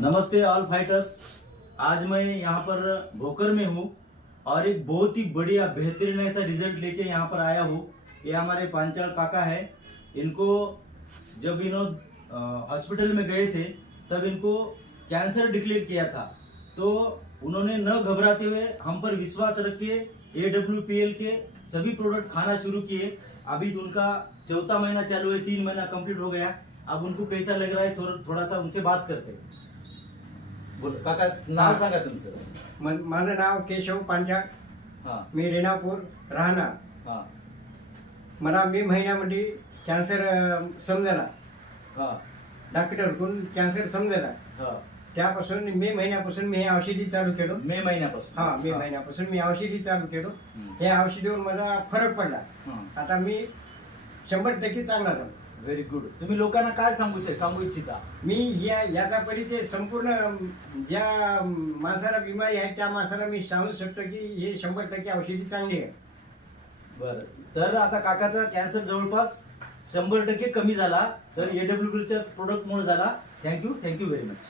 नमस्ते all fighters. आज मैं यहाँ पर भोकर में हूँ और एक बहुत ही बढ़िया बेहतरीन ऐसा रिजल्ट लेके यहाँ पर आया हूँ। ये हमारे पांचाल काका है। इनको जब हॉस्पिटल में गए थे तब इनको कैंसर डिक्लेयर किया था, तो उन्होंने न घबराते हुए हम पर विश्वास रख के AWPL के सभी प्रोडक्ट खाना शुरू किए। अभी तो उनका चौथा महीना चालू है, 3 महीना कंप्लीट हो गया। अब उनको कैसा लग रहा है थोड़ा सा उनसे बात करते हैं। बोलो काका, नाव सांगा तुमचं। माझं नाव केशव पांचाळ, हां मी रेणापूर राहणार. हां मला मे महिन्यामध्ये कॅन्सर समजला. हां डॉक्टरकडून कॅन्सर समजला. हां त्यापासून मे महिन्यापासून मी हे औषधी चालू केलो. मे महिन्यापासून मे महिन्यापासून मी औषधी चालू केलो. हे औषधीवर मला फरक पडला. आता मी 100% चांगला झालो. Very good. तुम्ही लोकांना काय सांगू इच्छिता? मी याचा परिचय संपूर्ण ज्या माणसाला बिमारी आहे त्या माणसाला मी सांगू शकतो की हे 100% औषधी चांगली आहे. बरं, तर आता काकाचा कॅन्सर जवळपास 100% कमी झाला, तर AWPLच्या प्रोडक्टमुळे झाला. Thank you very much.